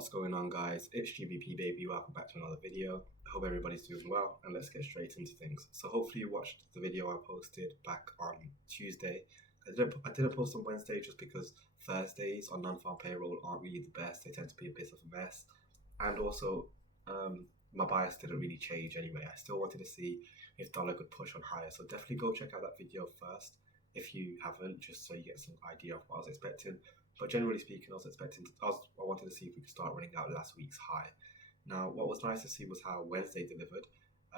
What's going on, guys? It's GBP baby. Welcome back to another video. I hope everybody's doing well, and let's get straight into things. So hopefully you watched the video I posted back on Tuesday. I didn't post on Wednesday just because Thursdays on non-farm payroll aren't really the best. They tend to be a bit of a mess, and also my bias didn't really change anyway. I still wanted to see if dollar could push on higher, so definitely go check out that video first if you haven't, just so you get some idea of what I was expecting. But generally speaking, I wanted to see if we could start running out last week's high. Now, what was nice to see was how Wednesday delivered,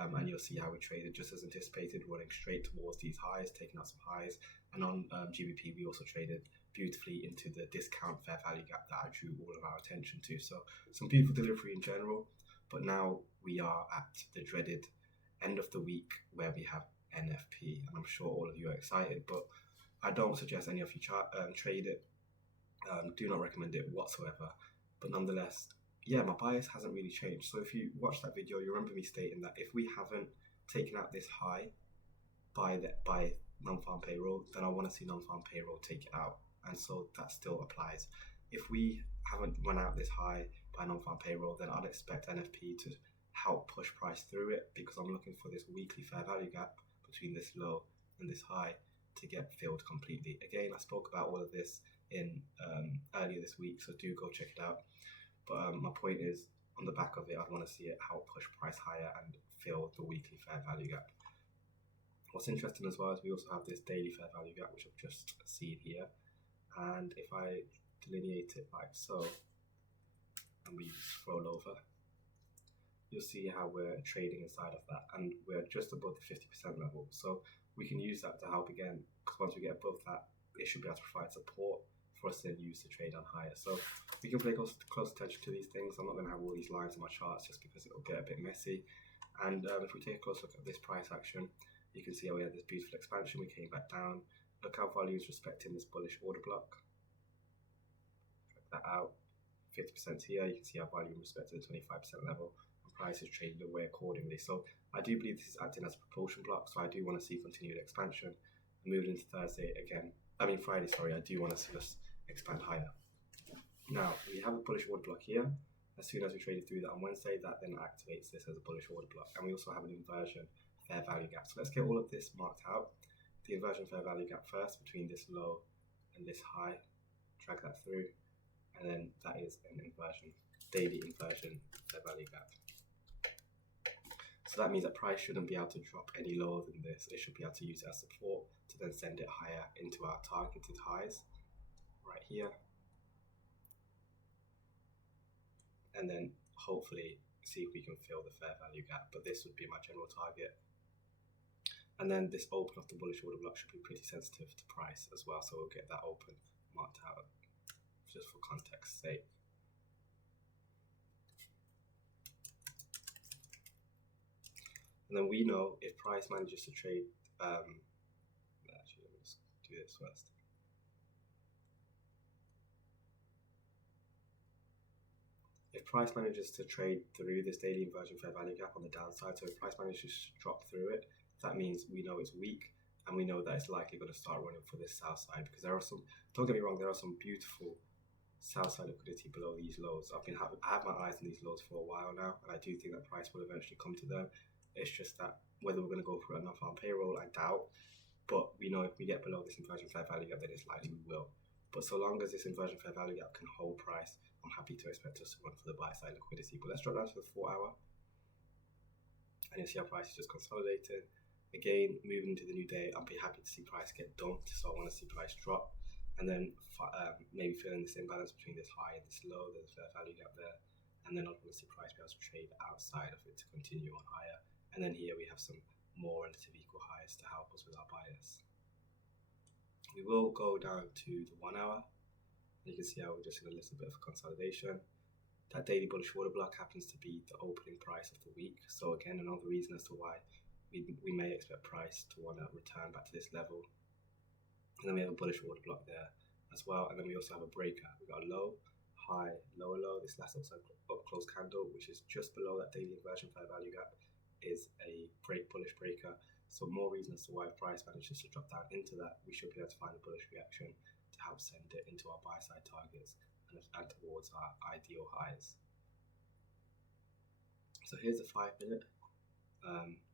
and you'll see how we traded just as anticipated, running straight towards these highs, taking out some highs. And on GBP, we also traded beautifully into the discount fair value gap that I drew all of our attention to. So some beautiful delivery in general, but now we are at the dreaded end of the week where we have NFP, and I'm sure all of you are excited, but I don't suggest any of you trade it. Do not recommend it whatsoever, but nonetheless, yeah, my bias hasn't really changed. So if you watch that video, you remember me stating that if we haven't taken out this high by non-farm payroll, then I want to see non-farm payroll take it out, and so that still applies. If we haven't run out this high by non-farm payroll, then I'd expect NFP to help push price through it, because I'm looking for this weekly fair value gap between this low and this high to get filled completely. Again, I spoke about all of this in earlier this week, so do go check it out. But my point is, on the back of it, I'd want to see it help push price higher and fill the weekly fair value gap. What's interesting as well is we also have this daily fair value gap, which I've just seen here, and if I delineate it like so and we scroll over, you'll see how we're trading inside of that, and we're just above the 50% level. So we can use that to help again, because once we get above that, it should be able to provide support for us to use to trade on higher. So we can pay close attention to these things. I'm not going to have all these lines on my charts just because it'll get a bit messy. And if we take a close look at this price action, you can see how we had this beautiful expansion. We came back down. Look how value is respecting this bullish order block. Check that out. 50% here. You can see how value respected the 25% level, and price is traded away accordingly. So I do believe this is acting as a propulsion block. So I do want to see continued expansion. Moving into Friday, sorry, I do want to see us expand higher. Now, we have a bullish order block here. As soon as we traded through that on Wednesday, that then activates this as a bullish order block. And we also have an inversion fair value gap. So let's get all of this marked out. The inversion fair value gap first between this low and this high. Drag that through. And then that is an inversion, daily inversion fair value gap. So that means that price shouldn't be able to drop any lower than this. It should be able to use it as support to then send it higher into our targeted highs right here, and then hopefully see if we can fill the fair value gap. But this would be my general target. And then this open of the bullish order block should be pretty sensitive to price as well, so we'll get that open marked out just for context's sake. And then we know if price manages to trade, actually let me just do this first. If price manages to trade through this daily inversion fair value gap on the downside, so if price manages to drop through it, that means we know it's weak, and we know that it's likely going to start running for this sell side, because there are some, don't get me wrong, there are some beautiful sell side liquidity below these lows. I have my eyes on these lows for a while now, and I do think that price will eventually come to them. It's just that whether we're going to go for a non-farm payroll, I doubt. But we know if we get below this inversion fair value gap, then it's likely we will. But so long as this inversion fair value gap can hold price, I'm happy to expect us to run for the buy side liquidity. But let's drop down to the 4 hour, and you'll see how price is just consolidating. Again, moving into the new day, I'll be happy to see price get dumped, so I want to see price drop, and then maybe filling this imbalance between this high and this low. There's a fair value gap there, and then I'll want to see price be able to trade outside of it to continue on higher. And then here we have some more relative equal highs to help us with our bias. We will go down to the 1 hour. You can see how we're just in a little bit of consolidation. That daily bullish order block happens to be the opening price of the week. So again, another reason as to why we may expect price to want to return back to this level. And then we have a bullish order block there as well. And then we also have a breaker. We've got a low, high, lower low. This last upside up close candle, which is just below that daily inversion fair value gap, is a bullish breaker. So more reason as to why if price manages to drop down into that, we should be able to find a bullish reaction to help send it into our buy side targets and towards our ideal highs. So here's the 5 minute.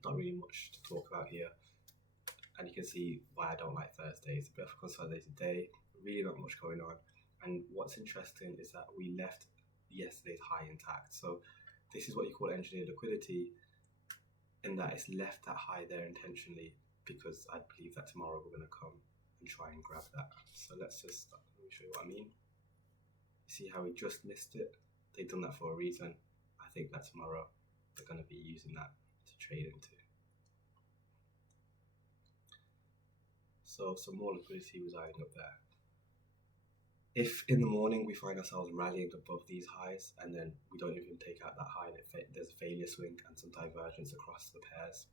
Not really much to talk about here, and you can see why I don't like Thursdays. A bit of a consolidated day, really not much going on. And what's interesting is that we left yesterday's high intact. So this is what you call engineered liquidity, in that it's left that high there intentionally, because I believe that tomorrow we're going to come and try and grab that. So let me show you what I mean. You see how we just missed it? They've done that for a reason. I think that tomorrow they're going to be using that to trade into. So some more liquidity residing up there. If in the morning we find ourselves rallying above these highs and then we don't even take out that high, and there's a failure swing and some divergence across the pairs,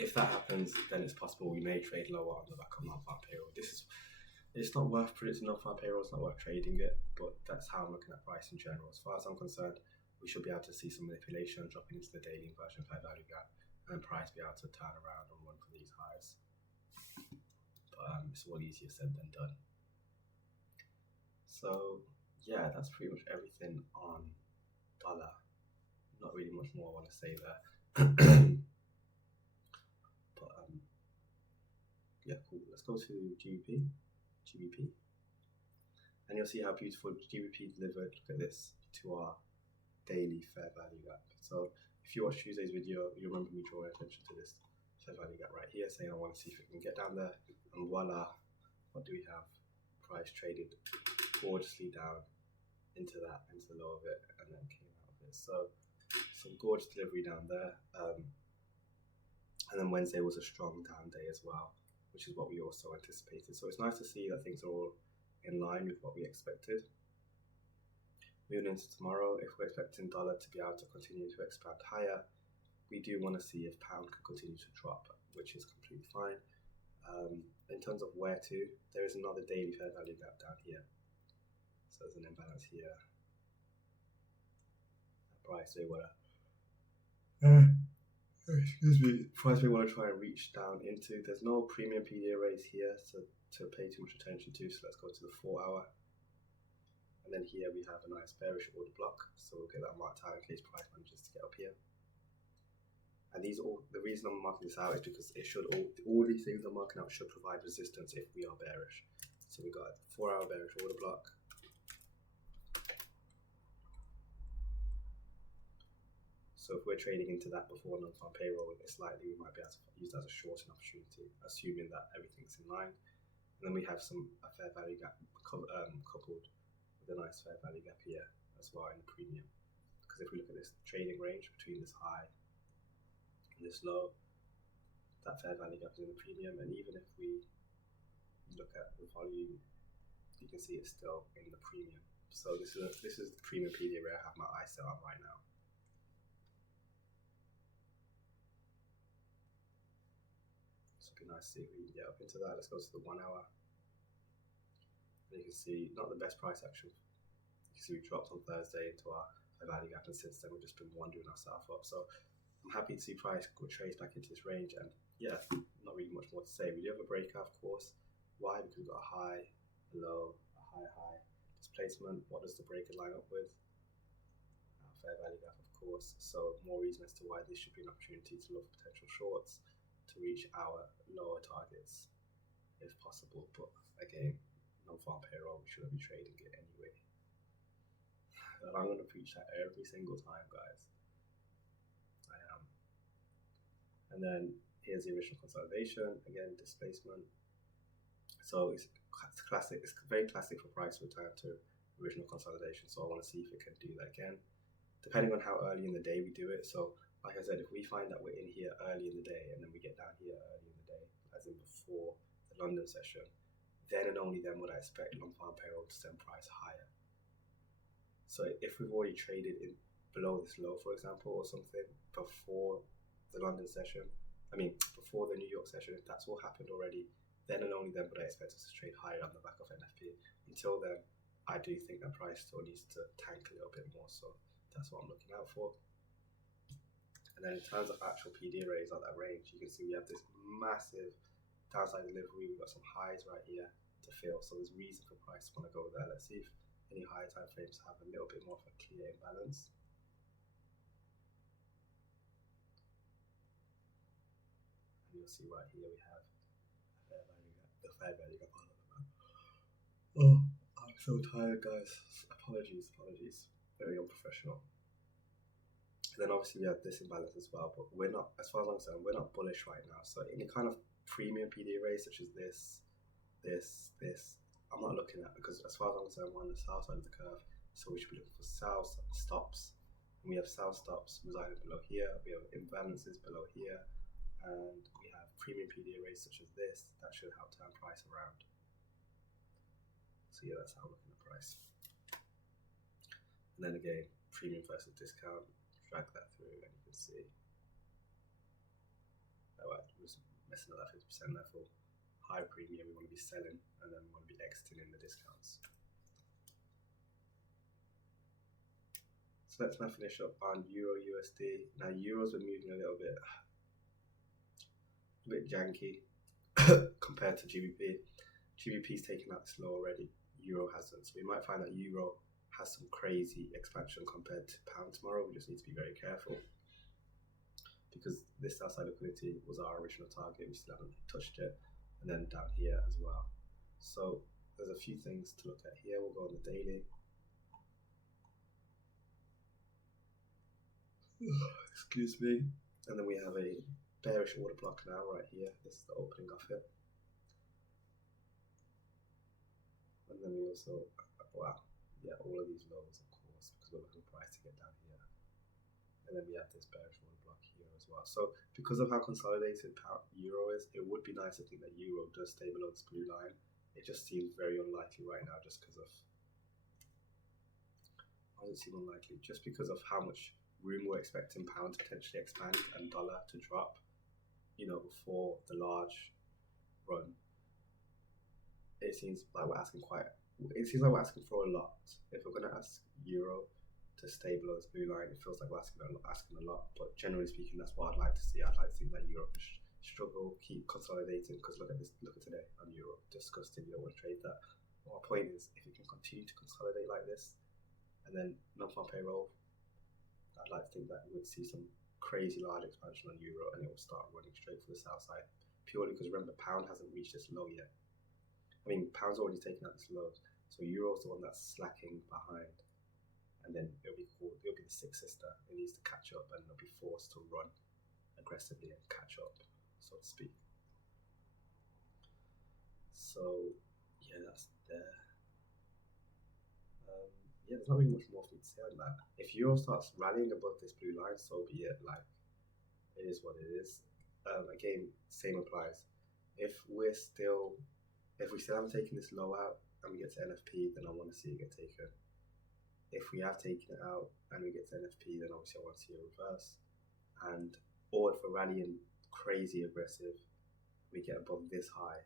if that happens, then it's possible we may trade lower on the back of non-farm payroll. It's not worth predicting non-farm payroll, it's not worth trading it, but that's how I'm looking at price in general. As far as I'm concerned, we should be able to see some manipulation dropping into the daily inversion fair value gap, and then price be able to turn around and run for these highs. But it's all easier said than done. So yeah, that's pretty much everything on dollar. Not really much more I want to say there. But yeah, cool. Let's go to GBP, and you'll see how beautiful GBP delivered. Look at this, to our daily fair value gap. So if you watch Tuesday's video, you remember me drawing attention to this fair value gap right here, saying I want to see if it can get down there, and voila, what do we have? Price traded gorgeously down into the low of it, and then came out of it. So some gorgeous delivery down there. And then Wednesday was a strong down day as well, which is what we also anticipated. So it's nice to see that things are all in line with what we expected. Moving into tomorrow, if we're expecting dollar to be able to continue to expand higher, we do want to see if pound can continue to drop, which is completely fine. In terms of where to, there is another daily fair value gap down here. So there's an imbalance here. Price may want to try and reach down into. There's no premium PD arrays here to pay too much attention to. So let's go to the 4 hour. And then here we have a nice bearish order block. So we'll get that marked out in case price manages to get up here. And the reason I'm marking this out is because all these things I'm marking out should provide resistance if we are bearish. So we got a 4 hour bearish order block. So if we're trading into that before non-farm payroll, it's likely we might be able to use that as a shorting opportunity, assuming that everything's in line. And then we have a fair value gap coupled with a nice fair value gap here as well in the premium. Because if we look at this trading range between this high and this low, that fair value gap is in the premium, and even if we look at the volume, you can see it's still in the premium. So this is the premium PD array I have my eye set on right now. So it'd be nice to see if we can get up into that. Let's go to the 1 hour. And you can see not the best price action. You can see we dropped on Thursday into our fair value gap, and since then we've just been wandering ourselves up. So I'm happy to see price go trace back into this range, and yeah, not really much more to say. We do have a breakout, of course. Why? Because we've got a high, a low, a high displacement. What does the breaker line up with? Fair value gap, of course. So more reason as to why this should be an opportunity to look for potential shorts to reach our lower targets if possible. But again, non-farm payroll, we shouldn't be trading it anyway. And I'm going to preach that every single time, guys. I am. And then here's the original consolidation. Again, displacement. So it's classic. It's very classic for price to return to original consolidation. So I want to see if it can do that again, depending on how early in the day we do it. So like I said, if we find that we're in here early in the day and then we get down here early in the day, as in before the London session, then and only then would I expect non-farm payroll to send price higher. So if we've already traded in below this low, for example, or something before the London session, before the New York session, if that's all happened already, then and only then would I expect us to trade higher on the back of NFP. Until then, I do think that price still needs to tank a little bit more. So that's what I'm looking out for. And then in terms of actual PD arrays at that range, you can see we have this massive downside delivery. We've got some highs right here to fill. So there's reason for price to want to go there. Let's see if any higher time frames have a little bit more of a clear imbalance. And you'll see right here we have the fair value gap. Oh, I'm so tired, guys. Apologies. Very unprofessional. And then obviously we have this imbalance as well, but we're not, as far as I'm concerned, we're not bullish right now. So any kind of premium PDA raise such as this, I'm not looking at, because as far as I'm concerned, we're on the south side of the curve, so we should be looking for sell stops. And we have sell stops residing below here, we have imbalances below here, and we have premium PDA raise such as this that should help turn price around. So yeah, that's how I'm looking at price. And then again, premium versus discount, drag that through, and you can see, alright, we're messing at that 50% level. High premium, we want to be selling, and then we want to be exiting in the discounts. So let's now finish up on Euro USD. Now Euros are moving a little bit janky compared to GBP. GBP's taken out this low already. Euro hasn't. So we might find that Euro has some crazy expansion compared to pound tomorrow. We just need to be very careful, because this outside liquidity was our original target. We still haven't touched it. And then down here as well. So there's a few things to look at here. We'll go on the daily. Excuse me. And then we have a bearish order block now right here. This is the opening of it. And then we also, wow, yeah, all of these lows, of course, because we're looking for price to get down here. And then we have this bearish order block here as well. So because of how consolidated Euro is, it would be nice to think that Euro does stay below this blue line. It just seems very unlikely right now, just because of, why does it seem unlikely? Just because of how much room we're expecting pound to potentially expand and dollar to drop, you know, before the large run. It seems like we're asking for a lot. If we're going to ask Euro to stay below this blue line, it feels like we're asking a lot, but generally speaking, that's what I'd like to see. I'd like to think that Europe struggle, keep consolidating, because look at today on Euro, disgusting. You don't want to trade that. But my point is, if it can continue to consolidate like this, and then non-farm payroll, I'd like to think that we would see some crazy large expansion on Euro, and it will start running straight for the south side, purely because remember, pound hasn't reached this low yet. I mean, pound's already taken out this low, so Euro's the one that's slacking behind. And then it'll be the sixth sister. It needs to catch up, and it'll be forced to run aggressively and catch up, so to speak. So yeah, that's there. Yeah, there's not really much more for me to say on that. If Euro starts rallying above this blue line, so be it. Like, it is what it is. Again, same applies. If we still haven't taken this low out and we get to NFP, then I want to see it get taken. If we have taken it out and we get to NFP, then obviously I want to see a reverse. Or if we're rallying crazy aggressive, we get above this high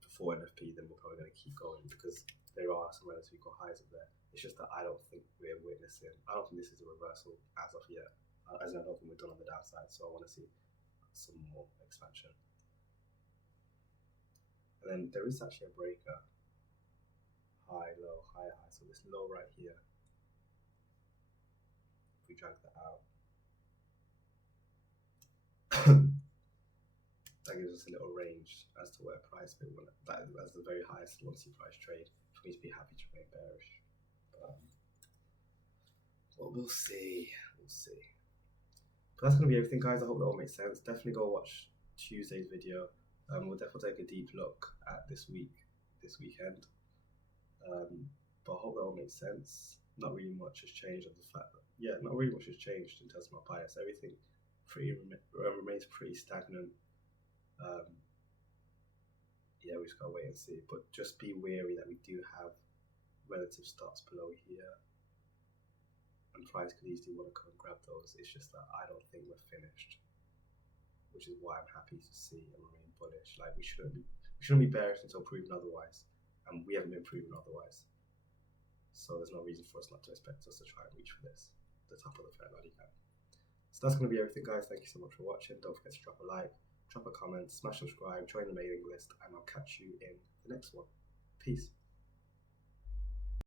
before NFP, then we're probably going to keep going, because there are some relatively good highs up there. It's just that I don't think this is a reversal as of yet. As in, I don't think we're done on the downside, so I want to see some more expansion. And then there is actually a breaker. High, low, high, high. So this low right here, if we drag that out, that gives us a little range as to where price we want. That as the very highest we want to see price trade for me to be happy to remain bearish. But we'll see. But that's going to be everything, guys. I hope that all makes sense. Definitely go watch Tuesday's video. We'll definitely take a deep look at this weekend. But I hope that all makes sense. Not really much has changed on the fact that, not really much has changed in terms of my bias. Everything remains pretty stagnant. We just gotta wait and see. But just be wary that we do have relative stops below here, and price could easily want to come and grab those. It's just that I don't think we're finished, which is why I'm happy to see and remain bullish. Like, we shouldn't be bearish until proven otherwise, and we haven't been proven otherwise. So there's no reason for us not to expect us to try and reach for the top of the fair value gap. So that's going to be everything, guys. Thank you so much for watching. Don't forget to drop a like, drop a comment, smash subscribe, join the mailing list, and I'll catch you in the next one. Peace.